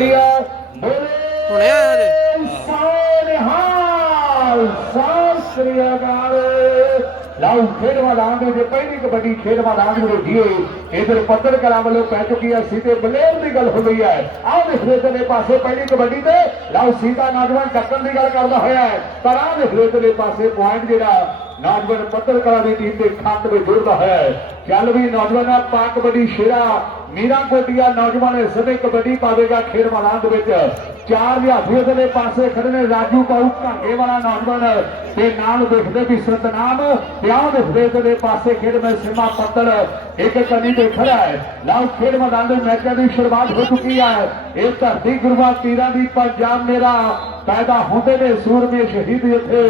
ਹੁਣੇ ਆਇਆ ਜੇ ਸਾਨਹਾਲ ਸਾਸਰੀ ਅਕਾਲ। ਲਾਉ ਖੇਡ ਮੈਦਾਨ ਦੇ ਵਿੱਚ ਪਹਿਲੀ ਕਬੱਡੀ ਖੇਡ ਮੈਦਾਨ ਦੇ ਵਿੱਚ ਹੀ। ਇਧਰ ਪੱਤਰ ਕਲਾ ਵੱਲੋਂ ਪੈ ਚੁੱਕੀ ਹੈ ਸੀਤੇ ਬਲੇਰ ਦੀ ਗੱਲ ਹੋ। ਗਈ ਹੈ ਆਹ ਦੇਖਦੇ ਦੇ ਪਾਸੇ ਪਹਿਲੀ ਕਬੱਡੀ ਤੇ। ਲਾਉ ਸੀਤਾ ਨੌਜਵਾਨ ਦੀ ਗੱਲ ਕਰਦਾ ਹੋਇਆ ਹੈ। ਪਰ ਆਹ ਦੇਖਦੇ ਪਾਸੇ ਪੁਆਇੰਟ ਜਿਹੜਾ ਨੌਜਵਾਨ ਪੱਤਰ ਕਲਾ ਦੀ ਟੀਮ ਦੇ ਖਾਤੇ ਵਿੱਚ ਜੁੜਦਾ ਹੈ। ਚੱਲ ਵੀ ਨੌਜਵਾਨਾਂ ਪਾ ਕਬੱਡੀ ਸ਼ੇਰਾ ਮੀਰਾ ਕੋਟੀਆ ਨੌਜਵਾਨ ਇਸ ਸਮੇਂ ਕਬੱਡੀ ਪਾਵੇਗਾ ਖੇਡ ਮੈਦਾਨ ਦੇ ਵਿੱਚ ਚਾਰ ਵਿਹਾਤੀ ਦੇ ਪਾਸੇ ਖੜੇ ਨੇ। ਰਾਜੂ ਕਾਊ ਘਾਂਗੇ ਵਾਲਾ ਨੌਜਵਾਨ ਤੇ ਨਾਲ ਦੇਖਦੇ ਵੀ ਸਤਨਾਮ ਤੇ ਦੇਖਦੇ ਦੇ ਪਾਸੇ ਖੇਡ ਮੈਂ ਸੀਮਾ ਪੱਤਲ ਇੱਕ ਕੰਨੀ ਤੇ ਖੜਾ ਹੈ। ਲਾਓ ਖੇਡ ਮੈਦਾਨ ਦੇ ਮੈਚਾਂ ਦੀ ਸ਼ੁਰੂਆਤ ਹੋ ਚੁੱਕੀ ਹੈ। ਇਹ ਧਰਤੀ ਗੁਰੂਆਂ ਤੀਰਾਂ ਦੀ ਪੰਜਾਬ ਮੇਰਾ ਪੈਦਾ ਹੁੰਦੇ ਨੇ ਸੂਰਮੇ ਸ਼ਹੀਦ ਇੱਥੇ।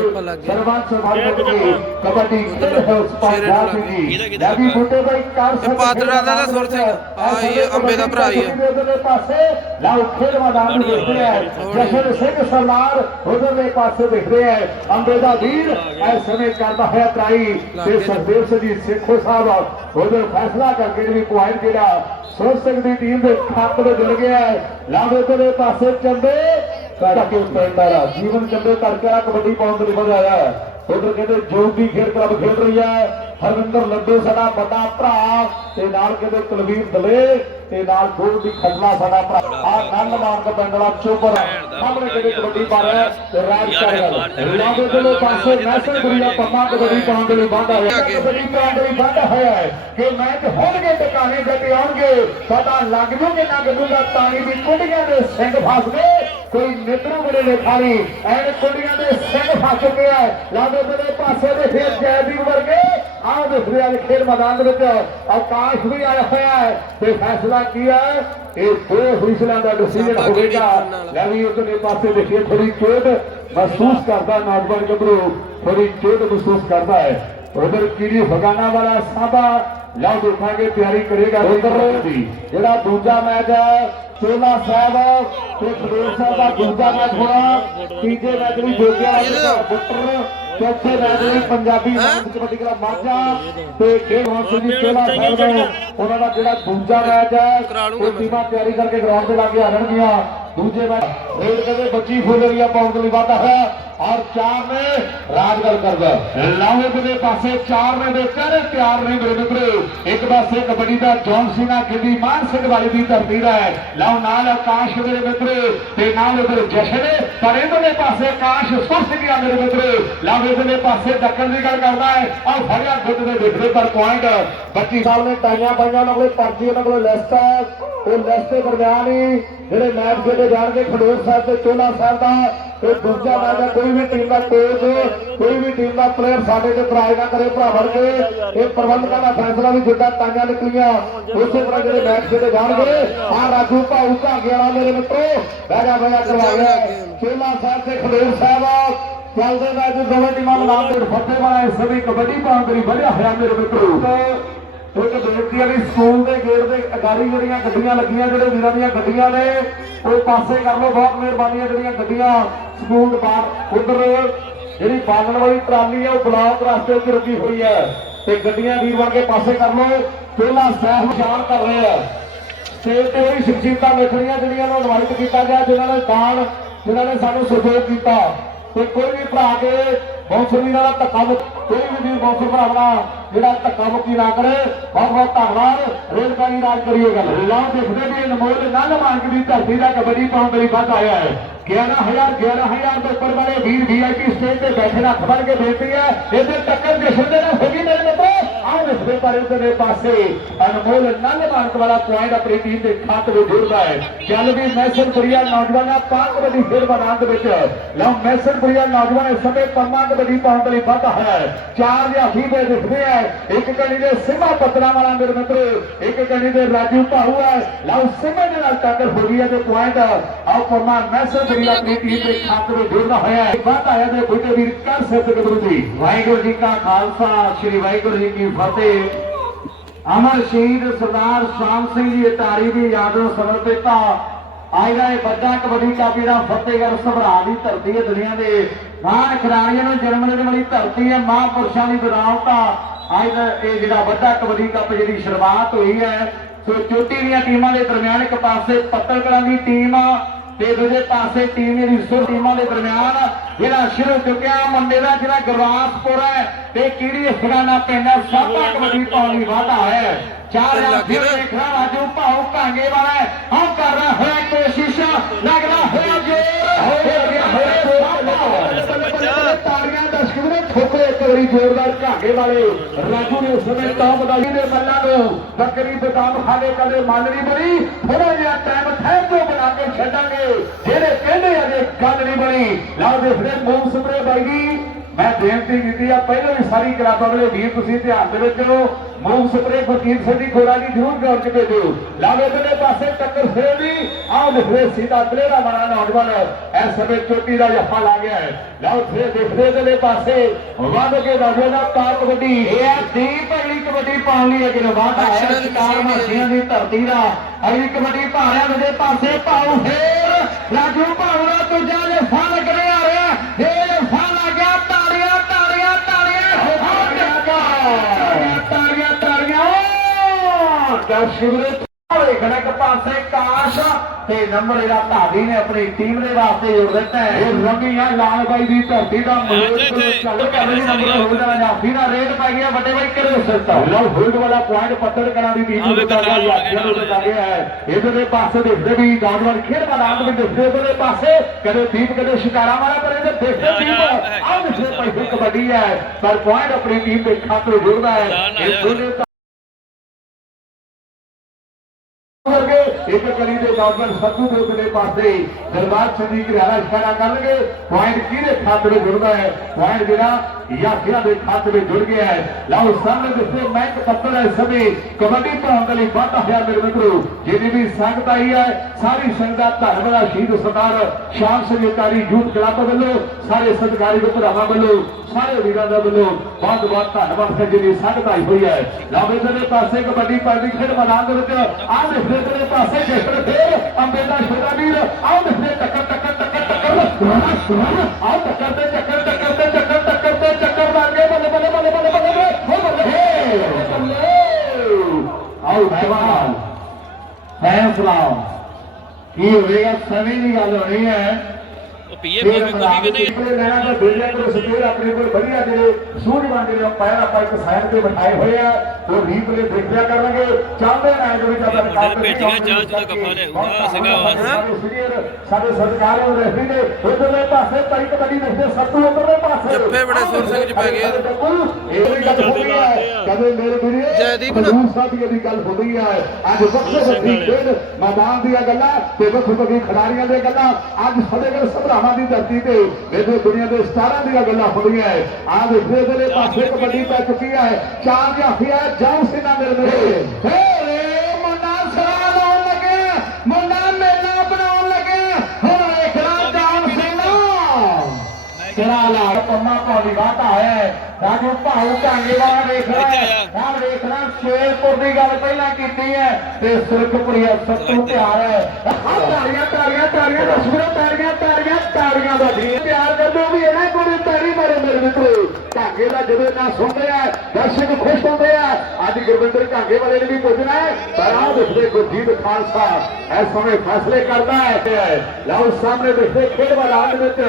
ਸਰਬੰਸ ਸਮਾਜ ਦੀ ਕਬੱਡੀ ਖੇਡ ਹੈ ਉਸ ਪੰਜਾਬ ਦੀ ਲੈ ਵੀ ਬੁੱਟੇ ਬਾਈ ਕਾਰ ਇਹ ਪਾਤੜਾ ਦਾ ਤਾਂ ਸੁਰ ਸਿੰਘ। ਆਹ ਇਹ ਅੰਬੇ ਦਾ ਭਰਾ ਹੀ ਹੈ। ਉਧਰਲੇ ਪਾਸੇ। ਲਾਓ ਖੇਡ ਮੈਦਾਨ ਨੂੰ ਦੇਖਦੇ ਆ। ਜਸ਼ਨ ਸਿੰਘ ਸਰਦਾਰ ਉਧਰਲੇ ਪਾਸੇ ਦੇਖਦੇ ਆ। ਅੰਬੇ ਦਾ ਵੀਰ ਇਸ ਸਮੇਂ ਕਰਦਾ ਹੋਇਆ ਟਰਾਈ ਤੇ ਸਰਦੇਵ ਸਿੰਘ ਜੀ ਸੇਖੋ ਸਾਹਿਬ ਉਧਰ ਫੈਸਲਾ ਕਰਕੇ ਵੀ ਪੁਆਇੰਟ ਜਿਹੜਾ ਸੁਰ ਸਿੰਘ ਦੀ ਟੀਮ ਦੇ ਖਾਤੇ ਜੁੜ ਗਿਆ। ਲਾਓ ਉਧਰਲੇ ਪਾਸੇ ਚੰਦੇ ਕਰਕੇ ਪੈਂਦਾਰਾ ਜੀਵਨ ਚੰਦੇ ਕਰਕੇ ਕਬੱਡੀ ਪਾਉਣ ਦੇ ਲਈ ਵਧਾਇਆ ਉਧਰ ਕਹਿੰਦੇ ਜੋਗ ਖੇਡ ਕਲੱਬ ਖੇਡ ਰਹੀ ਹੈ। ਹਰਵਿੰਦਰ ਲੱਡੂ ਸਾਡਾ ਵੱਡਾ ਭਰਾ, ਤੇ ਨਾਲ ਕਹਿੰਦੇ ਕੁਲਵੀਰ ਦਲੇ, ਤੇ ਨਾਲ ਗੋਲ ਦੀ ਖੱਲਾ ਸਾਡਾ ਭਰਾ। ਆ ਨੰਦ ਮਾਨ ਦਾ ਪਿੰਡ ਵਾਲਾ ਚੋਪਰ ਸਾਹਮਣੇ ਕਹਿੰਦੇ ਕਬੱਡੀ ਪਾ ਰਿਹਾ ਤੇ ਰਾਜ ਕਰ ਰਿਹਾ ਲਾਗੇ ਦੇ ਪਾਸੇ ਮੈਸਨ ਗੁਰੀਆ ਪੰਮਾ ਕਬੱਡੀ ਪਾਉਣ ਦੇ ਲਈ ਵਾਧਾ ਹੋਇਆ। ਕਬੱਡੀ ਪਾਉਣ ਦੇ ਲਈ ਵਾਧਾ ਹੋਇਆ ਹੈ ਕਿ ਮੈਚ ਹੋਣਗੇ ਟਿਕਾਣੇ ਤੇ ਆਉਣਗੇ। ਪਤਾ ਲੱਗ ਜੂ ਕਿ ਨਾ ਤਾਣੀ ਦੀ ਕੁੰਡੀਆਂ ਦੇ ਸਿੰਘ ਫਸ ਕੋਈ ਨਿਤਰੂ ਬੜੇ ਨੇ ਖਾਲੀ। ਐਨ ਕੁੰਡੀਆਂ ਦੇ ਸਿੰਘ ਫਸ ਚੁੱਕੇ ਆ। ਲਾਗੇ ਦੇ ਪਾਸੇ ਦੇ ਫਿਰ ਜੈਦੀਪ ਵਰਗੇ ਆਹ ਦੇਖਦੇ ਆ ਖੇਡ ਮੈਦਾਨ ਦੇ ਵਿੱਚ ਆਕਾਸ਼ ਵੀ ਆਇਆ ਹੋਇਆ ਹੈ। ਤੇ ਫੈਸਲਾ ਕੀ ਹੈ? ਇਹ ਦੋ ਹੁਸਲਾਂ ਦਾ ਡਿਸੀਜਨ ਹੋਵੇਗਾ। ਲੈ ਵੀ ਉਧਰਲੇ ਪਾਸੇ ਦੇਖੀਏ ਥੋੜੀ ਚੋਟ ਮਹਿਸੂਸ ਕਰਦਾ ਨੌਜਵਾਨ ਗੱਭਰੂ ਥੋੜੀ ਚੋਟ ਮਹਿਸੂਸ ਕਰਦਾ ਹੈ। ਉਧਰ ਕੀੜੀ ਫਗਾਨਾ ਵਾਲਾ ਸਾਬਾ ਲਓ ਦੇਖਾਂਗੇ ਤਿਆਰੀ ਕਰੇਗਾ ਉਧਰ ਜਿਹੜਾ ਦੂਜਾ ਮੈਚ ਹੈ ਚੋਲਾ ਸਾਹਿਬ ਤੇ ਖਡੂਰ ਸਾਹਿਬ ਦਾ ਦੂਜਾ ਮੈਚ ਹੋਣਾ ਤੀਜੇ ਮੈਚ ਲਈ ਜੋਗਿਆ ਵਾਲਾ ਬੁੱਟਰ ਚੌਥੇ ਮੈਚ ਲਈ ਪੰਜਾਬੀ ਮੰਚ ਕਬੱਡੀ ਕਲਾ ਮਾਝਾ ਤੇ ਖੇਡ ਹੌਸਲੇ ਦੀ ਚੋਲਾ ਸਾਹਿਬ ਉਹਨਾਂ ਦਾ ਜਿਹੜਾ ਦੂਜਾ ਮੈਚ ਹੈ ਉਹ ਟੀਮਾਂ ਤਿਆਰੀ ਕਰਕੇ ਗਰਾਊਂਡ ਤੇ ਲਾਗੇ ਆਣਗੀਆਂ ਦੂਜੇ ਮੈਚ ਰੇਡ ਕਹਿੰਦੇ ਬੱਚੀ ਫੁੱਲਰੀਆ ਪਾਉਣ ਲਈ ਵਾਧਾ ਹੋਇਆ। ਔਰ ਚਾਰ ਨੇ ਰਾਜਗੜ ਕਰਦਾ। ਲਾਹੌਰ ਦੇ ਪਾਸੇ ਚਾਰ ਨੇ ਦੇ ਚਾਰੇ ਤਿਆਰ ਨੇ ਮੇਰੇ ਮਿੱਤਰੋ। ਇੱਕ ਪਾਸੇ ਕਬੱਡੀ ਦਾ ਜੌਨ ਸਿੰਘਾ ਕਿੰਦੀ ਮਾਨ ਸਿੰਘ ਵਾਲੀ ਦੀ ਧਰਤੀ ਦਾ ਹੈ। ਲਾਓ ਨਾਲ ਆਕਾਸ਼ ਮੇਰੇ ਮਿੱਤਰੋ, ਤੇ ਨਾਲ ਉਧਰ ਜਸ਼ਨ ਪਰ ਇਹਦੇ ਪਾਸੇ ਆਕਾਸ਼ ਸੁਰ ਸਿੰਘਿਆ ਮੇਰੇ ਮਿੱਤਰੋ। ਲਾਓ ਇਹਦੇ ਪਾਸੇ ਦੱਕਣ ਦੀ ਗੱਲ ਕਰਦਾ ਹੈ। ਔਰ ਫੜਿਆ ਗੁੱਟ ਦੇ ਦੇਖਦੇ ਪਰ ਪੁਆਇੰਟ 25 ਸਾਲ ਨੇ ਟਾਈਆਂ ਪਾਈਆਂ, ਉਹਨਾਂ ਕੋਲੇ ਪਰਚੀ, ਉਹਨਾਂ ਕੋਲੇ ਲਿਸਟ ਹੈ। ਉਹ ਲਿਸਟ ਦੇ ਦਰਮਿਆਨ ਹੀ ਜਿਹੜੇ ਮੈਚ ਖੇਡੇ ਜਾਣਗੇ ਖਡੂਰ ਸਾਹਿਬ ਤੇ ਚੋਲਾ ਸਾਹਿਬ ਦਾ ਤੇ ਦੂਜਾ ਮੈਚ ਹੈ ਕੋਈ ਵੀ ਟੀਮ ਦਾ ਕੋਚ ਕੋਈ ਵੀ ਟੀਮ ਦਾ ਪਲੇਅਰ ਸਾਡੇ ਤੇ ਇਤਰਾਜ਼ ਨਾ ਕਰੇ ਭਰਾ ਕੇ। ਇਹ ਪ੍ਰਬੰਧਕਾਂ ਦਾ ਫੈਸਲਾ ਵੀ ਜਿੱਦਾਂ ਤਾਂਆਂ ਨਿਕਲੀਆਂ, ਉਸੇ ਤਰ੍ਹਾਂ ਜਿਹੜੇ ਮੈਚ ਖੇਡੇ ਜਾਣਗੇ ਆ ਰਾਜੂ ਭਾਊ ਘਾਗੇ ਵਾਲਾ ਮੇਰੇ ਮਿੱਤਰੋ ਬੈਜਾ ਬੈਜਾ ਕਰਵਾ ਚੋਲਾ ਸਾਹਿਬ ਤੇ ਖਡੂਰ ਸਾਹਿਬ ਚੱਲਦੇ ਮੈਚ ਦੋਵੇਂ ਟੀਮਾਂ ਮਿਲਾਨ ਦੇ ਫੱਟੇ ਵਾਲਾ ਇਸ ਸਮੇਂ ਕਬੱਡੀ ਪਾਉਣ ਲਈ ਵਧਿਆ ਹੋਇਆ ਮੇਰੇ ਮਿੱਤਰੋ। ਇੱਕ ਬੇਨਤੀ ਹੈ ਸਕੂਲ ਦੇ ਗੇਟ ਦੇ ਅਗਾਰੀ ਜਿਹੜੀਆਂ ਗੱਡੀਆਂ ਲੱਗੀਆਂ, ਜਿਹੜੇ ਵੀਰਾਂ ਦੀਆਂ ਗੱਡੀਆਂ ਨੇ, ਉਹ ਪਾਸੇ ਕਰ ਲਓ, ਬਹੁਤ ਮਿਹਰਬਾਨੀ ਹੈ ਜਿਹੜੀਆਂ ਗੱਡੀਆਂ ਸਕੂਲ ਦੇ ਬਾਹਰ ਉਧਰ ਜਿਹੜੀ ਬਾਲਣ ਵਾਲੀ ਟਰਾਲੀ ਹੈ ਉਹ ਬਲਾਕ ਰਸਤੇ 'ਚ ਰੁਕੀ ਹੋਈ ਹੈ ਤੇ ਗੱਡੀਆਂ ਵੀਰ ਵਰਗੇ ਪਾਸੇ ਕਰ ਲਓ, ਪਹਿਲਾ ਸਹਿਬ ਨਿਸ਼ਾਨ ਕਰ ਰਹੇ ਆ। ਸਟੇਜ ਤੇ ਉਹੀ ਸ਼ਖਸੀਅਤਾਂ ਵੇਖਣੀਆਂ ਜਿਹੜੀਆਂ ਨੂੰ ਇਨਵਾਈਟ ਕੀਤਾ ਗਿਆ, ਜਿਨ੍ਹਾਂ ਨੇ ਦਾਨ, ਜਿਨ੍ਹਾਂ ਨੇ ਸਾਨੂੰ ਸਹਿਯੋਗ ਕੀਤਾ। ਤੇ ਕੋਈ ਵੀ ਭਰਾ ਕੇ ਬੌਂਸਰੀ ਨਾਲ ਧੱਕਾ ਕੋਈ ਵੀ ਵੀਰ ਬੌਂਸਰ ਭਰਾਵਣਾ, ਜਿਹੜਾ ਧੱਕਾ ਮੁੱਕੀ ਨਾ ਕਰੇ, ਬਹੁਤ ਬਹੁਤ ਧੰਨਵਾਦ। ਰੇਲਗਾੜੀ ਰਾਜ ਕਰੀਏ ਗੱਲ। ਲਾਂ ਦੇਖਦੇ ਵੀ ਅਨਮੋਲ ਨੰਗ ਮਾਨਕ ਦੀ ਧਰਤੀ ਦਾ ਕਬੱਡੀ ਪਾਉਣ ਦੇ ਲਈ ਵੱਧ ਆਇਆ ਹੈ। 11000 11000 ਦੇ ਉੱਪਰ ਵਾਲੇ ਵੀਰ ਵੀਆਈਪੀ ਸਟੇਜ ਤੇ ਬੈਠੇ ਰੱਖ ਬਣ ਕੇ ਬੇਨਤੀ ਹੈ ਇਹਦੇ ਟੱਕਰ ਜਸ਼ਨ ਦੇ ਨਾਲ ਹੋਗੀ ਮੇਰੇ ਮਿੱਤਰੋ ਆਹ ਦੇਖਦੇ ਪਾਸੇ ਅਨਮੋਲ ਨੰਗ ਮਾਨਕ ਵਾਲਾ ਪੁਆਇੰਟ ਆਪਣੀ ਟੀਮ ਦੇ ਖਾਤੇ ਵਿੱਚ ਜੁੜਦਾ ਹੈ। ਚੱਲ ਵੀ ਮੈਸਨਪੁਰੀਆ ਨੌਜਵਾਨਾਂ ਪਾਕ ਕਬੱਡੀ ਖੇਡ ਮੈਦਾਨ ਦੇ ਵਿੱਚ। ਲਓ ਮੈਸਨਪੁਰੀਆ ਨੌਜਵਾਨ ਇਸ ਸਮੇਂ ਪੰਮਾ ਕਬੱਡੀ ਪਾਉਣ ਲਈ ਵਾਧਾ ਹੈ। ਚਾਰ ਵਿਆਹੀ ਦੇ ਦਿਖਦੇ ਹੈ। ਇੱਕ ਕਣੀ ਦੇ ਸਿੰਘਾ ਪੱਤਰਾ ਵਾਲਾ ਮੇਰੇ ਮਿੱਤਰੋ, ਇੱਕ ਕਣੀ ਦੇ ਰਾਜੂ ਭਾਊ ਹੈ। ਲਓ ਸਿੰਘੇ ਦੇ ਨਾਲ ਟੱਕਰ ਹੋ ਗਈ ਹੈ ਤੇ ਪੁਆਇੰਟ ਆਓ ਪੰਮਾ ਮੈਸਨਪੁਰੀਆ ਆਪਣੀ ਟੀਮ ਦੇ ਖਾਤੇ ਵਿੱਚ ਜੁੜਦਾ ਹੋਇਆ ਹੈ। ਵਾਧਾ ਹੈ ਤੇ ਬੁੱਢੇ ਵੀਰ ਕਰ ਸਿੱਧ ਗੱਭਰੂ ਜੀ। ਵਾਹਿਗੁਰੂ ਜੀ ਕਾ ਖਾਲਸਾ, ਸ੍ਰੀ ਵਾਹਿਗੁਰੂ ਜੀ ਕੀ ਫਤਿਹ। ਅਮਰ ਸ਼ਹੀਦ ਸਰਦਾਰ ਸ਼ਾਮ ਸਿੰਘ ਜੀ ਅਟਾਰੀ ਦੀ ਯਾਦ ਨੂੰ ਸਮਰਪਿਤ ਆ ਅੱਜ ਦਾ ਇਹ ਵੱਡਾ ਕਬੱਡੀ ਕੱਪ ਫਤਿਹਗੜ੍ਹ ਸਭਰਾ ਦੀ ਧਰਤੀ ਹੈ ਦੁਨੀਆ ਦੇ। ਮਹਾਨ ਖਿਡਾਰੀਆਂ ਨੂੰ ਜਨਮ ਦੇਣ ਵਾਲੀ ਧਰਤੀ ਹੈ, ਮਹਾਂਪੁਰਸ਼ਾਂ ਦੀ ਬਰਾਮਤਾ ਅੱਜ ਦਾ ਇਹ ਜਿਹੜਾ ਵੱਡਾ ਕਬੱਡੀ ਕੱਪ ਜਿਹਦੀ ਸ਼ੁਰੂਆਤ ਹੋਈ ਹੈ, ਸੋ ਚੋਟੀ ਦੀਆਂ ਟੀਮਾਂ ਦੇ ਦਰਮਿਆਨ ਇੱਕ ਪਾਸੇ ਪੱਤਰਕਲਾਂ ਦੀ ਟੀਮ ਤੇ ਦੂਜੇ ਪਾਸੇ ਟੀਮ ਦੀ ਸੁਰ ਟੀਮਾਂ ਦੇ ਦਰਮਿਆਨ ਜਿਹੜਾ ਸ਼ੁਰੂ ਹੋ ਚੁੱਕਿਆ ਮੁੰਡੇ ਦਾ ਜਿਹੜਾ ਗੁਰਦਾਸਪੁਰ ਹੈ ਤੇ ਕਿਹੜੀ ਅਫਗਾਨਾ ਪਿੰਡ ਹੈ? ਸਾਬਾ ਕਬੱਡੀ ਪਾਉਣ ਦੀ ਵਾਧਾ ਹੈ। ਚਾਰ ਲੱਗ ਰਾਜੂ ਗਿਆ। ਦੇਖਣਾ ਰਾਜੂ ਭਾਉ ਕਾਂਗੇ ਵਾਲਾ ਹੈ। ਹਾਂ ਕਰ ਰਿਹਾ ਹੋਇਆ ਕੋਸ਼ਿਸ਼ ਲੱਗਦਾ ਹੋਇਆ ਜੋਰ। ਹੋ ਗਿਆ ਹੋਇਆ ਸਾਬਾ ਤਾੜੀਆਂ ਦਰਸ਼ਕ ਨੇ ਠੋਕਰੇ ਇੱਕ ਵਾਰੀ ਜ਼ੋਰਦਾਰ ਘਾਗੇ ਵਾਲੇ ਰਾਜੂ ਨੇ ਉਸ ਸਮੇਂ ਟੌਪ ਦਾ ਦੇ ਮੱਲਾਂ ਨੂੰ ਬੱਕਰੀ ਬਦਾਮ ਖਾਣੇ ਕਦੇ ਮੰਨ ਨਹੀਂ ਬਣੀ। ਥੋੜਾ ਜਿਹਾ ਟਾਈਮ ਠਹਿਰ ਕੇ ਛੱਡਾਂਗੇ। ਜਿਹੜੇ ਕਹਿੰਦੇ ਅਜੇ ਗੱਲ ਨਹੀਂ ਬਣੀ ਲਓ ਦੇਖਦੇ ਮੂੰਹ ਸੁਪਰੇ ਬਾਈ ਜੀ। ਮੈਂ ਬੇਨਤੀ ਕੀਤੀ ਆ ਪਹਿਲਾਂ ਵੀ ਸਾਰੀ ਕਲਾਬਾਂ ਵਾਲੇ ਵੀਰ ਤੁਸੀਂ ਧਿਆਨ ਦੇ ਵਿੱਚ ਹੋ ਮੂੰਹ ਸਪਰੇ ਫਕੀਰ ਸਿੰਘ ਦੀ ਗੋਲਾ ਦੀ ਜ਼ਰੂਰ ਗੌਰ ਕੇ ਦਿਓ। ਲਾਵੇ ਦੇ ਪਾਸੇ ਟੱਕਰ ਫੇਰ ਵੀ ਆਹ ਦੇਖਦੇ ਸੀधा ਕਲੇਰਾ ਮਾਰਾ ਨੌਜਵਾਨ ਇਸ ਸਮੇਂ ਚੋਟੀ ਦਾ ਜੱਫਾ ਲਾ ਗਿਆ ਹੈ। ਲਓ ਫੇਰ ਦੇਖਦੇ ਦੇ ਪਾਸੇ ਵੱਧ ਕੇ ਦੱਸਦੇ ਦਾ ਤਾਂ ਕਬੱਡੀ। ਇਹ ਹੈ ਦੀਪ ਅਗਲੀ ਕਬੱਡੀ ਪਾਉਣ ਲਈ ਅਗੇ ਵਾਧਾ ਹੈ ਜੀ। ਮਸੀਆਂ ਦੀ ਧਰਤੀ ਦਾ। ਅਗਲੀ ਕਬੱਡੀ ਭਾਰਿਆਂ ਦੇ ਪਾਸੇ ਪਾਉ ਫੇਰ ਰਾਜੂ ਭਾਉ ਦਾ ਦੂਜਾ ਜੱਫਾ ਲੱਗ ਰਿਹਾ ਦੇ ਵੇਖਣਾ ਇੱਕ ਪਾਸੇ ਕਾਸ਼ ਤੇ ਨੰਬਰ ਇਹਦਾ ਧਾਰੀ ਨੇ ਆਪਣੀ ਟੀਮ ਦੇ ਵਾਸਤੇ ਜੋੜ ਦਿੱਤਾ ਹੈ। ਇਹ ਰੰਗੀਆਂ ਲਾਲ ਬਾਈ ਦੀ ਧਰਤੀ ਦਾ ਮਲੋਟ ਚੱਲ ਕਰ ਰਹੀ ਨੰਬਰ ਹੋ ਜਾਣਾ ਜਾਫੀ ਦਾ ਰੇਟ ਪੈ ਗਿਆ ਵੱਡੇ ਬਾਈ ਕਿਹੜੇ ਸਿੱਟਾ ਲਓ ਹੋਲਡ ਵਾਲਾ ਪੁਆਇੰਟ ਪੱਤਰ ਕਰਾਂ ਦੀ ਟੀਮ ਨੂੰ ਦਿੱਤਾ ਗਿਆ ਯਾਤਰੀਆਂ ਨੂੰ ਦਿੱਤਾ ਗਿਆ ਹੈ। ਇਧਰਲੇ ਪਾਸੇ ਦੇਖਦੇ ਵੀ ਨੌਜਵਾਨ ਖੇਡ ਮੈਦਾਨ ਵਿੱਚ ਦੇਖਦੇ ਇਧਰਲੇ ਪਾਸੇ ਕਦੇ ਦੀਪ ਕਦੇ ਸ਼ਿਕਾਰਾ ਵਾਲਾ ਪਰ ਇਹਦੇ ਦੇਖਦੇ ਦੀਪ ਆਹ ਦੇਖਦੇ ਭਾਈ ਕਬੱਡੀ ਹੈ ਪਰ ਪੁਆਇੰਟ ਆਪਣੀ ਟੀਮ ਦੇ ਖਾਤੇ ਜੋੜਦਾ ਹੈ। ਇਹ ਦੋਨੇ ਇੱਕ ਕਰੀ ਦੇ ਨੌਜਵਾਨ ਸੱਤੂ ਦੇ ਉਪਰੇ ਪਾਸੇ ਦਰਬਾਰ ਸਿੰਘ ਦੀ ਇਸ਼ਾਰਾ ਕਰਨਗੇ। ਪੁਆਇੰਟ ਕਿਹਦੇ ਖਾਤੇ ਵਿੱਚ ਜੁੜਦਾ ਹੈ? ਪੁਆਇੰਟ ਜਿਹੜਾ ਯਾਤਰੀਆਂ ਦੇ ਖਾਤੇ ਵਿੱਚ ਜੁੜ ਗਿਆ ਹੈ। ਲਓ ਸਾਹਮਣੇ ਦੱਸੋ, ਮੈਂ ਇੱਕ ਹੈ ਸਮੇਂ ਕਬੱਡੀ ਪਾਉਣ ਦੇ ਲਈ ਵਾਧਾ ਹੋਇਆ ਮੇਰੇ ਮਿੱਤਰੋ। ਜਿਹਦੀ ਵੀ ਸੰਗਤ ਆਈ ਹੈ, ਸਾਰੀ ਸੰਗਤ ਧਰਮ ਦਾ ਸ਼ਹੀਦ ਸਰਦਾਰ ਸ਼ਾਮ ਸਿੰਘ ਅਕਾਲੀ ਯੂਥ ਕਲੱਬ ਵੱਲੋਂ, ਸਾਰੇ ਸਤਿਕਾਰੀ ਭਰਾਵਾਂ ਵੱਲੋਂ। ਸਾਰੇ ਵੀਰਾਂ ਦਾ ਵੱਲੋਂ ਬਹੁਤ ਬਹੁਤ ਧੰਨਵਾਦ ਹੈ ਜਿਹਦੀ ਸੰਗਤ ਆਈ ਹੋਈ ਹੈ। ਲਓ ਇਧਰ ਦੇ ਪਾਸੇ ਕਬੱਡੀ ਪਾਈ ਖੇਡ ਮੈਦਾਨ ਦੇ ਵਿੱਚ ਆਹ ਦੇਖਦੇ ਦੇ ਪਾਸੇ ਜੇਕਰ ਫੇਰ ਅੰਬੇ ਦਾ ਛੋਟਾ ਵੀਰ ਆਹ ਦੇਖਦੇ ਟੱਕਰ ਟੱਕਰ ਟੱਕਰ ਟੱਕਰ ਆਹ ਟੱਕਰ ਤੇ ਚੱਕਰ ਟੱਕਰ ਤੇ ਚੱਕਰ ਟੱਕਰ ਤੇ ਚੱਕਰ ਲਾਗੇ ਬੱਲੇ ਬੱਲੇ ਬੱਲੇ ਬੱਲੇ ਬੱਲੇ ਹੋ ਬੱਲੇ। ਬੱਲੇ ਆਓ ਮਹਿਮਾਨ ਫੈਸਲਾ ਕੀ ਹੋਵੇਗਾ? ਸਮੇਂ ਦੀ ਗੱਲ ਹੋਣੀ ਹੈ। ਉਹ ਪੀਏ ਪੀਏ ਵੀ ਕੋਈ ਵੀ ਨਹੀਂ ਲੈਣਾ ਤਾਂ ਬਿਲਡਿੰਗ ਕੋਲ ਸਪੀਰ ਆਪਣੇ ਕੋਲ ਵਧੀਆ ਜਿਹੜੇ ਸੂਝਵਾਨ ਜਿਹੜੇ ਪੈਰ ਆਪਾਂ ਇੱਕ ਸਾਈਡ ਤੇ ਬਿਠਾਏ ਹੋਏ ਆ ਉਹ ਰੀਪਲੇ ਦੇਖਿਆ ਕਰਨਗੇ। ਚਾਹੁੰਦੇ ਨੇ ਦੇ ਵਿੱਚ ਆਪਾਂ ਚਾਹ ਦਾ ਕੱਪਾ ਲਿਆਊਗਾ, ਸੀਗਾ। ਸਾਡੇ ਸਰਕਾਰ ਰਹਿੰਦੇ ਨੇ ਉਧਰਲੇ ਪਾਸੇ ਪਰੀ ਕਬੱਡੀ ਦੇਖਦੇ ਸੱਤੂ ਉਧਰਲੇ ਪਾਸੇ। ਜੱਫੇ ਬੜੇ ਸੁਰ ਸਿੰਘ ਚ ਪੈ ਗਏ। ਇਹ ਵੀ ਗੱਲ ਹੁੰਦੀ ਹੈ। ਕਦੇ ਮੇਰੇ ਵੀਰੇ ਜੈਦੀਪ ਸਾਹਿਬ ਦੀ ਗੱਲ ਹੁੰਦੀ ਹੈ। ਅੱਜ ਵੱਖਰੇ ਵੱਖਰੀ ਖੇਡ ਮੈਦਾਨ ਦੀਆਂ ਗੱਲਾਂ ਤੇ ਵੱਖ ਵੱਖਰੀ ਖਿਡਾਰੀਆਂ ਦੀਆਂ ਗੱਲਾਂ। ਅੱਜ ਫਤਿਹਗੜ੍ਹ ਸਭਰਾਵਾਂ ਦੀ ਧਰਤੀ ਤੇ ਵੇਖੋ ਦੁਨੀਆ ਦੇ ਸਟਾਰਾਂ ਦੀਆਂ ਗੱਲਾਂ ਹੈ ਆਹ ਦੇਖੋ ਇਹਦੇ ਪਾਸੇ ਕਬੱਡੀ ਪੈ ਚੁੱਕੀ ਹੈ ਚਾਰ ਜਾਫੀਆ ਜਾਉ ਸਿਨਾ ਮੇਰੇ ਮੇਰੇ ਹੇ ਰੇ ਮੁੰਡਾ ਸਰਾ ਲਾਉਣ ਲੱਗਿਆ ਮੁੰਡਾ ਮੇਲਾ ਬਣਾਉਣ ਲੱਗਿਆ ਹੁਣ ਵੇਖਣਾ ਜਾਉ ਸਿਨਾ ਸਿਰਾ ਲਾ ਪੰਮਾ ਪੌੜੀ ਵਾਤਾ ਹੈ ਰਾਜੂ ਭਾਉ ਕਾਂਗੇ ਵਾਲਾ ਵੇਖ ਰਿਹਾ ਇੱਥੇ ਹੈ ਆਇਆ। ਹੁਣ ਵੇਖਣਾ ਸ਼ੇਰਪੁਰ ਦੀ ਗੱਲ ਪਹਿਲਾਂ ਕੀਤੀ ਮਾਰੇ ਮੇਰੇ ਮਿੱਤਰੋ ਦਾ ਜਦੋਂ ਨਾ ਸੁਣਦੇ ਆ, ਦਰਸ਼ਕ ਖੁਸ਼ ਹੁੰਦੇ ਆ। ਅੱਜ ਗੁਰਵਿੰਦਰ ਕਾਂਗੇ ਵਾਲੇ ਨੇ ਵੀ ਪੁੱਛਣਾ ਪਰ ਆਹ ਦੇਖਦੇ ਗੁਰਜੀਤ ਖਾਲਸਾ, ਇਸ ਸਮੇਂ ਫੈਸਲੇ ਕਰਦਾ ਹੈ ਲਓ ਸਾਹਮਣੇ ਦੇਖਦੇ ਖੇਡ ਮੈਦਾਨ ਵਿੱਚ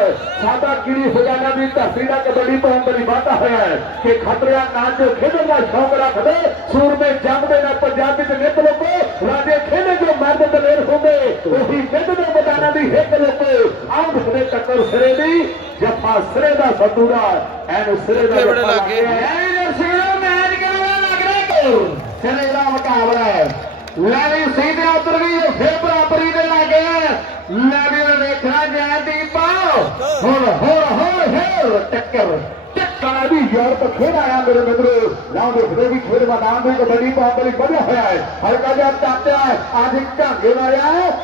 ਸਾਡਾ ਕੀੜੀ ਖਜ਼ਾਨਾ ਦੀ ਧਰਤੀ ਦਾ ਕਬੱਡੀ ਪਾਉਣ ਦੇ ਵਾਧਾ ਹੋਇਆ ਹੈ ਕਿ ਖਤਰਿਆ ਨਾਚ ਖੇਡਣ ਦਾ ਸ਼ੌਕ ਰੱਖਦੇ, ਸੂਰਮੇ ਜੰਮਦੇ ਨਾ ਪੰਜਾਬੀ ਵਿੱਚ ਨਿਤ ਲੋਕੋ, ਰਾਜੇ ਖੇਡੇ ਜੋ ਮਰਦ ਦਲੇਰ ਹੁੰਦੇ, ਉਹੀ ਮਿੱਧ ਦੇ ਮੈਦਾਨਾਂ ਦੀ ਹਿੱਕ ਲੋਕੋ। ਆਹ ਦੇਖਦੇ ਟੱਕਰ ਸਿਰੇ ਦੀ ਜੱਫਾ ਸਿਰੇ ਦਾ ਸਤੂਰਾ ਐਨ ਸਿਰੇ ਦਾ ਜੱਫਾ ਲੱਗੇ। ਐ ਦਰਸ਼ਕੋ ਮੈਚ ਕਿਵੇਂ ਲੱਗ ਰਿਹਾ ਸਿਰੇ ਦਾ ਮੁਕਾਬਲਾ ਹੈ। ਲੈ ਵੀ ਸੀਧੇ ਉਤਰ ਗਈ ਇਹ ਫੇਰ ਬਰਾਬਰੀ ਦੇ ਲੱਗੇ ਲੈ ਵੀ ਵੇਖਣਾ ਜੈ ਦੀਪਾ ਹੁਣ ਹੁਣ ਹੁਣ ਟੱਕਰ ਟੱਕਰ। ਵੀ ਯਾਰ ਤਾਂ ਖੇਡ ਆਇਆ ਮੇਰੇ ਮਿੱਤਰੋ। ਲਾਉ ਦੇਖਦੇ ਵੀ ਖੇਡ ਮੈਦਾਨ ਦੇ ਕਬੱਡੀ ਪਾਉਣ ਲਈ ਵਧਿਆ ਹੋਇਆ ਹੈ। ਹਲਕਾ ਜਿਹਾ ਟੱਟਿਆ ਅੱਜ ਢਾਂਗੇ ਵਾਲਿਆ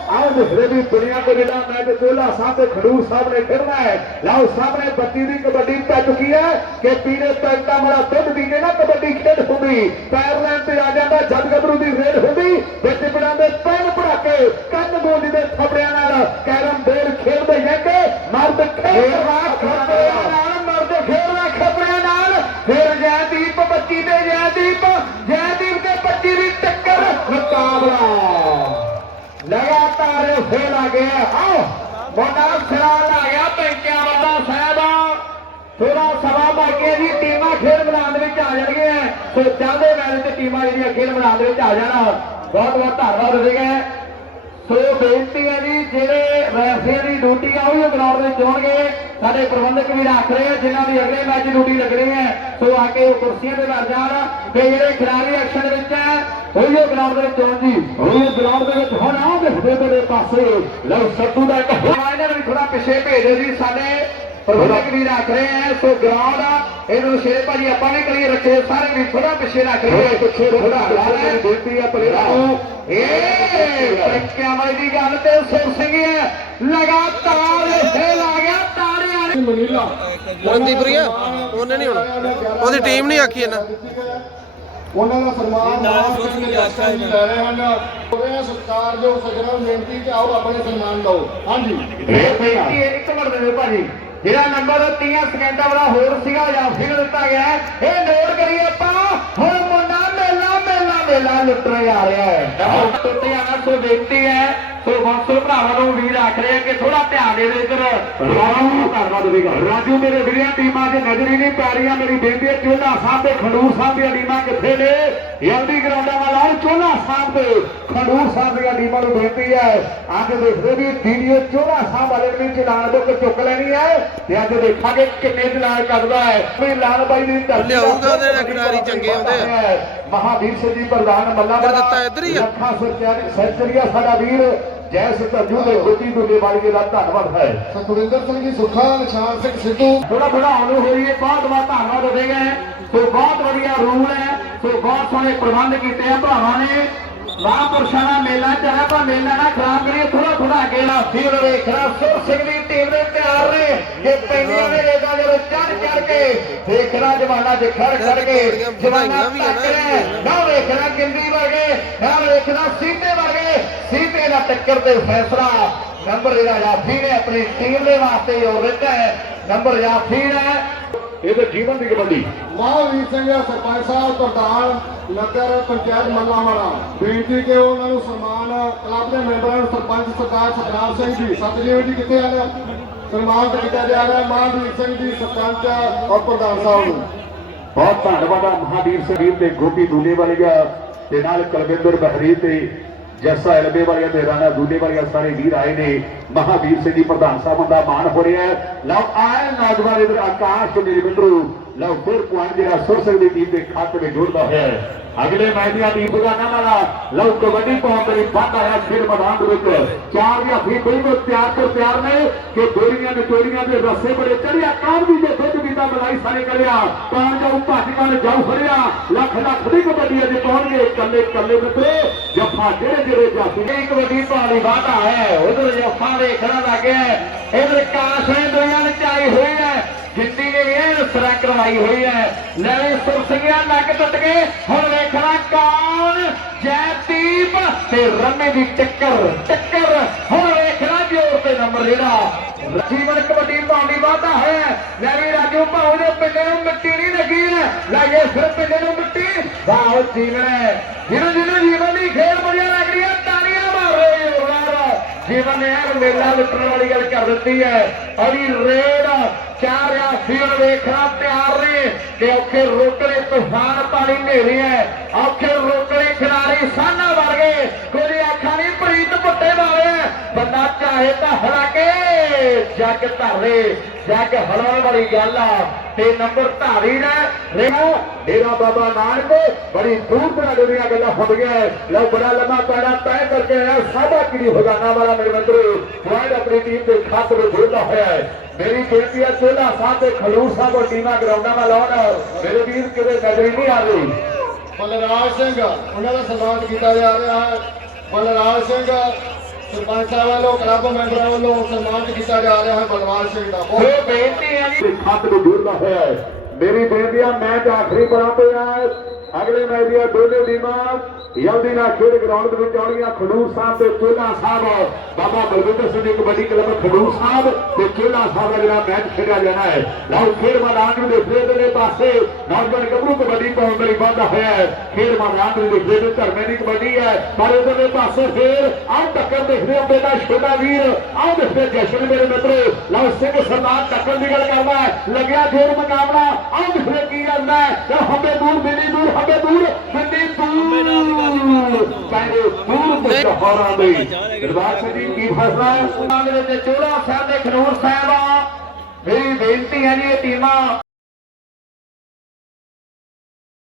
ਆਓ ਦੇਖਦੇ ਵੀ ਦੁਨੀਆ ਕੋ ਜਿਹੜਾ ਮੈਚ ਚੋਲਾ ਸਾਹਿਬ ਤੇ ਖਡੂਰ ਸਾਹਿਬ ਨੇ ਖੇਡਣਾ ਹੈ। ਲਾਓ, ਸਾਹਮਣੇ ਬੱਤੀ ਦੀ ਕਬੱਡੀ ਪੈ ਚੁੱਕੀ ਹੈ। ਕਿ ਪੀਣੇ ਪੈਂਟਾ ਮੜਾ ਦੁੱਧ ਪੀ ਕੇ ਨਾ ਕਬੱਡੀ ਖੇਡ ਹੁੰਦੀ। ਪੈਰ ਲੈਣ ਤੇ ਆ ਜਾਂਦਾ ਜਦ ਗੱਭਰੂ ਦੀ ਖੇਡ ਹੁੰਦੀ। ਹੈ ਆਓ ਮੁੰਡਾ ਸਿਰਾ ਲਾ ਗਿਆ, ਪੈਂਕਿਆਂ ਵਾਲਾ ਸਾਹਿਬ ਥੋੜਾ ਸਵਾ ਬਾਕੀ ਜੀ, ਟੀਮਾਂ ਖੇਡ ਮੈਦਾਨ ਦੇ ਵਿੱਚ ਆ ਜਾਣਗੀਆਂ। ਸੋ ਚਾਹਦੇ ਮੈਚ ਤੇ ਟੀਮਾਂ ਜਿਹੜੀਆਂ ਖੇਡ ਮੈਦਾਨ ਦੇ ਵਿੱਚ ਆ ਜਾਣਾ। ਬਹੁਤ ਬਹੁਤ ਧੰਨਵਾਦ ਹੋਵੇਗਾ ਸੋ ਬੇਨਤੀ ਹੈ ਜੀ, ਜਿਹੜੇ ਰੈਫਰੀਆਂ ਦੀ ਡਿਊਟੀ ਆ, ਉਹ ਗਰਾਊਂਡ ਦੇ ਵਿੱਚ ਸਾਡੇ ਪ੍ਰਬੰਧਕ ਵੀ ਰੱਖ ਰਹੇ ਆ, ਜਿਨ੍ਹਾਂ ਦੀ ਅਗਲੇ ਮੈਚ ਡਿਊਟੀ ਲੱਗਣੀ ਹੈ। ਸੋ ਆ ਕੇ ਉਹ ਕੁਰਸੀਆਂ ਤੇ ਬੈਠ ਜਾਣ। ਤੇ ਜਿਹੜੇ ਖਿਡਾਰੀ ਐਕਸ਼ਨ ਦੇ ਵਿੱਚ ਹੈ, ਉਹ ਗਰਾਊਂਡ ਦੇ ਵਿੱਚ ਹੋਣ ਜੀ। ਉਹ ਗਰਾਊਂਡ ਦੇ ਵਿੱਚ ਹੁਣ ਆਓ ਦੇਖਦੇ ਦੇ ਪਾਸੇ। ਲਓ, ਸੱਤੂ ਦਾ ਇੱਕ ਇਹਨਾਂ ਨੂੰ ਥੋੜਾ ਪਿੱਛੇ ਭੇਜੋ ਜੀ, ਸਾਡੇ ਪ੍ਰਬੰਧਕ ਵੀ ਰੱਖ ਰਹੇ ਆ ਸੋ ਗਰਾਊਂਡ ਆ ਇਹਨੂੰ ਸ਼ੇਰ ਭਾਜੀ ਆਪਾਂ ਵੀ ਕਲੀਅਰ ਰੱਖੇ ਸਾਰੇ ਵੀ ਥੋੜਾ ਪਿੱਛੇ ਰੱਖ ਰਹੇ ਪਿੱਛੇ ਥੋੜਾ ਬੇਨਤੀ ਆ ਪਲੇਅਰਾਂ ਨੂੰ ਇਹ ਟੱਕਿਆਂ ਵਾਲੀ ਦੀ ਗੱਲ ਤੇ ਸੁਰ ਸਿੰਘ ਹੈ। ਲਗਾਤਾਰ ਇਹ ਲਾ ਗਿਆ ਤਾੜੀਆਂ ਨੇ। ਮਨੀਲਾ। ਮਨਦੀਪੁਰੀਆ ਉਹਨੇ ਨਹੀਂ ਹੋਣਾ ਉਹਦੀ ਟੀਮ ਨਹੀਂ ਆਖੀ ਇਹਨਾਂ। ਉਹਨਾਂ ਦਾ ਸਨਮਾਨ ਨਾਲ ਸਿੰਘ ਦੇ ਜੀ ਲੈ ਰਹੇ ਹਨ। ਉਹਦੇ ਸਰਕਾਰ ਜੋ ਸਜਣਾ ਬੇਨਤੀ ਕਿ ਆਓ ਆਪਣੇ ਸਨਮਾਨ ਲਓ। ਹਾਂਜੀ। ਬੇਨਤੀ ਹੈ ਇੱਕ ਮਿੰਟ ਦੇ ਭਾਜੀ। ਜਿਹੜਾ ਨੰਬਰ 30 ਸਕਿੰਟਾਂ ਵਾਲਾ ਹੋਰ ਸੀਗਾ ਜਾਂ ਫਿਰ ਦਿੱਤਾ ਗਿਆ ਇਹ ਨੋਟ ਕਰੀਏ ਆਪਾਂ। ਹੁਣ ਮੁੰਡਾ ਮੇਲਾ ਮੇਲਾ ਮੇਲਾ ਲੁੱਟਣ ਆ ਰਿਹਾ ਹੈ। ਟੁੱਟ ਜਾਣਾ ਸੋ ਬੇਨਤੀ ਹੈ ਸੋ ਵੰਸੋ ਭਰਾਵਾਂ ਨੂੰ ਵੀ ਰੱਖ ਰਹੇ ਆ ਕਿ ਥੋੜਾ ਧਿਆਨ ਦੇ ਦੇ ਇੱਧਰ ਰਾਜੂ ਧੰਨਵਾਦ ਦੇਵੇਗਾ ਰਾਜੂ ਮੇਰੇ ਵੀਰਾਂ ਟੀਮਾਂ 'ਚ ਨਜ਼ਰ ਹੀ ਨਹੀਂ ਪੈ ਰਹੀਆਂ ਮੇਰੀ ਬੇਨਤੀ ਹੈ ਚੋਲਾ ਸਾਹਿਬ ਤੇ ਖਡੂਰ ਸਾਹਿਬ ਦੀਆਂ ਟੀਮਾਂ ਕਿੱਥੇ ਨੇ? ਜਲਦੀ ਗਰਾਊਂਡਾਂ ਵੱਲ ਆਓ। ਚੋਲਾ ਸਾਹਿਬ ਤੇ ਖਡੂਰ ਸਾਹਿਬ ਦੀਆਂ ਟੀਮਾਂ ਨੂੰ ਬੇਨਤੀ ਹੈ ਅੱਜ ਦੇਖਦੇ ਵੀ ਵੀਡੀਓ ਚੋਲਾ ਸਾਹਿਬ ਵਾਲੇ ਨੇ ਵੀ ਚਲਾਨ ਬੁੱਕ ਚੁੱਕ ਲੈਣੀ ਹੈ ਤੇ ਅੱਜ ਦੇਖਾਂਗੇ ਕਿੰਨੇ ਚਲਾਨ ਕੱਢਦਾ ਹੈ। ਵੀ ਲਾਲ ਬਾਈ ਦੀ ਧਰਤੀ ਦਾ ਲਿਆਊਗਾ ਉਹਦੇ ਨਾਲ ਖਿਡਾਰੀ ਚੰਗੇ ਆਉਂਦੇ ਆ। ਮਹਾਵੀਰ ਸਿੰਘ ਜੀ ਪ੍ਰਧਾਨ ਮੱਲਾ ਦਿੱਤਾ ਇੱਧਰ ਹੀ ਆ। ਲੱਖਾਂ ਸੈਂਚਰੀਆ ਸਾਡਾ ਵੀਰ ਜੈ ਸਤਜੂ ਦੇ ਗੋਤੀ ਦੁੱਲੇ ਵਾਲੀ ਦਾ ਧੰਨਵਾਦ ਹੈ। ਸਤਵਿੰਦਰ ਸਿੰਘ ਜੀ ਸੁੱਖਾ ਨਿਸ਼ਾਨ ਸਿੰਘ ਸਿੱਧੂ। ਥੋੜਾ ਥੋੜਾ ਹੌਲੀ ਹੋਈ ਹੈ ਬਹੁਤ ਬਹੁਤ ਧੰਨਵਾਦ ਹੋਵੇਗਾ ਸੋ ਬਹੁਤ ਵਧੀਆ ਰੂਲ ਹੈ ਸੋ ਬਹੁਤ ਸੋਹਣੇ ਪ੍ਰਬੰਧ ਕੀਤੇ ਆ ਭਰਾਵਾਂ ਨੇ। ਮਹਾਂਪੁਰਸ਼ਾਂ ਦਾ ਮੇਲਾ ਚਾਹਿਆ ਪਰ ਮੇਲਾ ਨਾ ਖਰਾਬ ਕਰੀਏ ਥੋੜਾ ਥੋੜਾ ਅੱਗੇ ਲਾ ਫੀਲ ਵੇਖਣਾ ਸੁਰ ਸਿੰਘ ਦੀ ਟੀਮ ਦੇ ਤਿਆਰ ਨੇ। ਜੇ ਪੈਂਦੀਆਂ ਨੇ ਰੇਗਾ ਜਦੋਂ ਚੜ ਚੜ ਕੇ ਦੇਖਣਾ ਜਵਾਨਾ ਦੇ ਖੜ ਖੜ ਕੇ ਜਵਾਨਾ ਵਧਾਈਆਂ ਵੀ ਆ ਨਾ। ਤੱਕ ਰਿਹਾ। ਨਾ ਵੇਖਣਾ ਗਿੰਦੀ ਵਰਗੇ ਨਾ ਵੇਖਣਾ ਸੀਤੇ ਵਰਗੇ। ਦਾ ਟੱਕਰ ਤੇ ਫੈਸਲਾ ਨੰਬਰ ਜਿਹੜਾ ਜਾਫੀ ਨੇ ਆਪਣੀ ਟੀਮ ਦੇ ਵਾਸਤੇ ਉਹ ਦਿੱਤਾ ਹੈ ਨੰਬਰ ਜਾਫੀ ਨੇ ਇਹ ਤਾਂ ਜੀਵਨ ਦੀ ਕਬੱਡੀ। ਮਹਾਵੀਰ ਸਿੰਘ ਸਰਪੰਚ ਸਾਹਿਬ ਪ੍ਰਧਾਨ ਨਗਰ ਪੰਚਾਇਤ ਮੱਲਾਵਾਲਾ ਬੇਨਤੀ ਕਿ ਉਹਨਾਂ ਨੂੰ ਸਨਮਾਨ ਕਲੱਬ ਦੇ ਮੈਂਬਰਾਂ ਨੂੰ ਸਰਪੰਚ ਸਰਦਾਰ ਸਤਨਾਮ ਸਿੰਘ ਜੀ ਸਤਜੀਵ ਜੀ ਕਿੱਥੇ ਹਨ ਸਨਮਾਨ ਕੀਤਾ ਜਾ ਰਿਹਾ ਮਹਾਵੀਰ ਸਿੰਘ ਜੀ ਸਰਪੰਚ ਔਰ ਪ੍ਰਧਾਨ ਸਾਹਿਬ ਨੂੰ। ਬਹੁਤ ਧੰਨਵਾਦ ਆ ਮਹਾਵੀਰ ਸਿੰਘ ਤੇ ਗੋਪੀ ਦੂਲੇ ਵਾਲੀਆ ਤੇ ਨਾਲ ਕੁਲਵਿੰਦਰ ਬਹਰੀ ਤੇ ਜੱਸਾ ਐਲਬੇ ਵਾਲੀਆਂ ਤੇ ਰਾਣਾ ਦੂਲੇ ਵਾਲੀਆ ਸਾਰੇ ਵੀਰ ਆਏ ਨੇ। ਮਹਾਵੀਰ ਸਿੰਘ ਦੀ ਪ੍ਰਧਾਨ ਸਾਹਿਬ ਦਾ ਮਾਣ ਹੋ ਰਿਹਾ ਹੈ। ਲਓ, ਆਏ ਨੌਜਵਾਨ ਇਧਰ ਆਕਾਸ਼ ਮੇਰੇ ਲਓ, ਫਿਰ ਪੁਆਇੰਟ ਜਿਹੜਾ ਸੁਰ ਸਿੰਘ ਦੀ ਟੀਮ ਦੇ ਖਾਤੇ ਵਿੱਚ ਜੁੜਦਾ ਹੋਇਆ ਹੈ। ਅਗਲੇ ਮੈਚ ਦੀਆਂ ਟੀਮ ਬਗਾਨਾ ਵਾਲਾ ਲਓ ਕਬੱਡੀ ਪਾਉਣ ਦੇ ਲਈ ਆਇਆ ਖੇਡ ਮੈਦਾਨ ਦੇ ਵਿੱਚ। ਚਾਰ ਦੀਆਂ ਫੀ ਬਿਲਕੁਲ ਤਿਆਰ ਤੋਂ ਤਿਆਰ ਨੇ ਕਿ ਗੋਲੀਆਂ ਨੇ ਚੋਰੀਆਂ ਦੇ ਰਸੇ ਬੜੇ ਚੜਿਆ ਕਾਰ ਵੀ ਦੇ ਦੁੱਧ ਵੀ ਤਾਂ ਮਲਾਈ ਸਾਰੇ ਕਰਿਆ ਪਾਣ ਜਾਊ ਭੱਜ ਕਰ ਜਾਊ ਫੜਿਆ। ਲੱਖ ਲੱਖ ਦੀ ਕਬੱਡੀ ਅਜੇ ਪਾਉਣਗੇ। ਕੱਲੇ ਕੱਲੇ ਮਿੱਤਰੋ, ਜੱਫਾ ਜਿਹੜੇ ਜਿਹੜੇ ਜਾਫੀ ਇਹ ਕਬੱਡੀ ਪਾਣੀ ਵਾਧਾ ਹੈ। ਉਧਰ ਜੱਫਾ ਵੇਖਣਾ ਲੱਗਿਆ ਇਧਰ ਕਾਸ਼ ਨੇ ਦੁਨੀਆ ਨੇ ਚਾਈ ਹੋਈ ਸਰਾ ਕਰਵਾਈ ਹੋਈ ਹੈ। ਲੈ ਵੀ ਨੱਕ ਟੁੱਟ ਗਏ ਹੁਣ ਵੇਖਣਾ ਕੌਣ? ਜੈਦੀਪ ਤੇ ਰਮੇ ਦੀ ਟੱਕਰ ਟੱਕਰ। ਹੁਣ ਵੇਖਣਾ ਜੋਰ ਤੇ ਨੰਬਰ ਜਿਹੜਾ। ਜੀਵਨ ਕਬੱਡੀ ਪਾਉਂਦੀ ਵਾਧਾ ਹੈ। ਲੈ ਵੀ ਰਾਜੂ ਭਾਉ ਦੇ ਪਿੰਡੇ ਨੂੰ ਮਿੱਟੀ ਨਹੀਂ ਲੱਗੀ ਹੈ। ਲੈ ਇਹ ਫਿਰ ਪਿੰਡੇ ਨੂੰ ਮਿੱਟੀ। ਵਾਹ, ਜੀਵਨ ਹੈ। ਜਿਹਨੂੰ ਜਿਹਨੂੰ ਜੀਵਨ ਦੀ ਖੇਡ ਵਧੀਆ ਲੱਗ ਰਹੀ ਹੈ ਤਾਲੀਆਂ ਮਾਰੋ ਜੋਰਦਾਰ ਜੀਵਨ ਨੇ ਮੇਲਾ ਲੁੱਟਣ ਵਾਲੀ ਗੱਲ ਕਰ ਦਿੱਤੀ ਹੈ। ਅੜੀ ਰੇ ਚਾਰ ਆ ਵੇਖਣਾ ਤਿਆਰ ਨੇ ਕਿ ਔਖੇ ਰੋਕੜੇ ਤੂਫਾਨ ਪਾਣੀ ਨੇਰੀ ਹੈ। ਔਖੇ ਰੋਕੜੇ ਖਿਡਾਰੀ ਸਾਨਾ ਵਰਗੇ ਕੋਈ ਆਖਾਂ ਨਹੀਂ, ਪ੍ਰੀਤ ਭੁੱਟੇ ਵਾਲੇ ਬੰਦਾ ਚਾਹੇ ਤਾਂ ਹਰਾ ਕੇ ਜੱਗ ਧਾਰੇ, ਜੱਗ ਹਲਾਉਣ ਵਾਲੀ ਗੱਲ ਆ। ਤੇ ਨੰਬਰ ਧਾਰੀ ਨੇ ਰੇਣਾ ਡੇਰਾ ਬਾਬਾ ਨਾਨਕ, ਬੜੀ ਦੂਰ ਤੋਂ ਦੀਆਂ ਗੱਲਾਂ ਫੁੱਟ ਗਿਆ ਲਓ, ਬੜਾ ਲੰਮਾ ਪੈੜਾ ਤੈਅ ਕਰਕੇ ਆਇਆ ਸਾਬਾ ਕਿੜੀ ਖਜ਼ਾਨਾ ਵਾਲਾ ਮੇਰੇ ਮਿੱਤਰੋ ਪੁਆਇੰਟ ਆਪਣੀ ਟੀਮ ਦੇ ਖਾਤੇ ਵਿੱਚ ਜੋੜਦਾ ਹੋਇਆ ਹੈ। ਮੇਰੀ ਬੇਨਤੀ ਹੈ ਚੋਲਾ ਸਾਹਿਬ ਤੇ ਖਲੂਰ ਸਾਹਿਬ ਉਹ ਟੀਮਾਂ ਗਰਾਊਂਡਾਂ ਵੱਲ ਆਉਣ। ਮੇਰੇ ਵੀਰ ਕਿਤੇ ਨਜ਼ਰ ਹੀ ਨਹੀਂ ਆ ਰਹੀ। ਬਲਰਾਜ ਸਿੰਘ ਉਹਨਾਂ ਦਾ ਸਨਮਾਨ ਕੀਤਾ ਜਾ ਰਿਹਾ ਹੈ। ਬਲਰਾਜ ਸਿੰਘ ਸਰਪੰਚ ਵੱਲੋਂ ਕਲੱਬ ਮੈਂਬਰਾਂ ਵੱਲੋਂ ਸਨਮਾਨ ਕੀਤਾ ਜਾ ਰਿਹਾ ਹੈ ਬਲਵਾਨ ਸਿੰਘ ਦਾ। ਬਹੁਤ ਬੇਨਤੀ ਹੈ ਜੀ। ਖੱਤ ਨੂੰ ਜੁੜਦਾ ਹੋਇਆ ਹੈ। ਮੇਰੀ ਬੇਨਤੀ ਹੈ ਮੈਚ ਆਖਰੀ ਬਰਾਂ ਤੇ ਹੈ। ਅਗਲੇ ਮੈਚ ਦੀਆਂ ਦੋਨੇ ਟੀਮਾਂ ਜਲਦੀ ਨਾਲ ਖੇਡ ਗਰਾਊਂਡ ਦੇ ਵਿੱਚ ਆਉਣਗੀਆਂ। ਖਡੂਰ ਸਾਹਿਬ ਤੇ ਚੋਲਾ ਸਾਹਿਬ। ਬਾਬਾ ਬਲਵਿੰਦਰ ਸਿੰਘ ਦੀ ਕਬੱਡੀ ਕਲੱਬ ਖਡੂਰ ਸਾਹਿਬ ਤੇ ਚੋਲਾ ਸਾਹਿਬ ਦਾ ਜਿਹੜਾ ਮੈਚ ਖੇਡਿਆ ਜਾਣਾ ਹੈ। ਲਓ, ਖੇਡ ਮੈਦਾਨ ਨੂੰ ਦੇਖਦੇ ਦੇ ਪਾਸੇ। ਨੌਜਵਾਨ ਗੱਭਰੂ ਕਬੱਡੀ ਪਾਉਣ ਲਈ ਵਾਧਾ ਹੋਇਆ ਹੈ। ਖੇਡ ਮੈਦਾਨ ਨੂੰ ਦੇਖਦੇ ਤੇ ਧਰਮੇ ਦੀ ਕਬੱਡੀ ਹੈ। ਪਰ ਇਧਰਲੇ ਪਾਸੇ ਫੇਰ ਆਹ ਟੱਕਰ ਦੇਖਦੇ ਹੋ ਬੇਟਾ ਛੋਟਾ ਵੀਰ। ਆਹ ਦੇਖਦੇ ਜਸ਼ਨ ਮੇਰੇ ਮਿੱਤਰੋ। ਲਓ, ਸਿੰਘ ਸਰਦਾਰ ਟੱਕਰ ਦੀ ਗੱਲ ਕਰਦਾ ਹੈ। ਲੱਗਿਆ ਫੇਰ ਮੁਕਾਬਲਾ। ਆਹ ਦੇਖਦੇ ਕੀ ਜਾਂਦਾ ਹੈ। ਤੇ ਦੂਰ, ਬਿੱਲੀ ਦੂਰ ਹੱਬੇ ਦੂਰ ਬਿੱਲੀ ਦੂਰ। ਪੈਰੇ ਦੂਰ ਤੇ ਹੋਰਾਂ ਦੇ। ਦਰਬਾਰ ਸਿੰਘ ਜੀ, ਕੀ ਫੈਸਲਾ ਹੈ? ਦੇ ਵਿੱਚ ਚੋਲਾ ਸਾਹਿਬ ਦੇ ਖਨੂਰ ਸਾਹਿਬ ਆ। ਮੇਰੀ ਬੇਨਤੀ ਹੈ ਜੀ, ਇਹ ਟੀਮਾਂ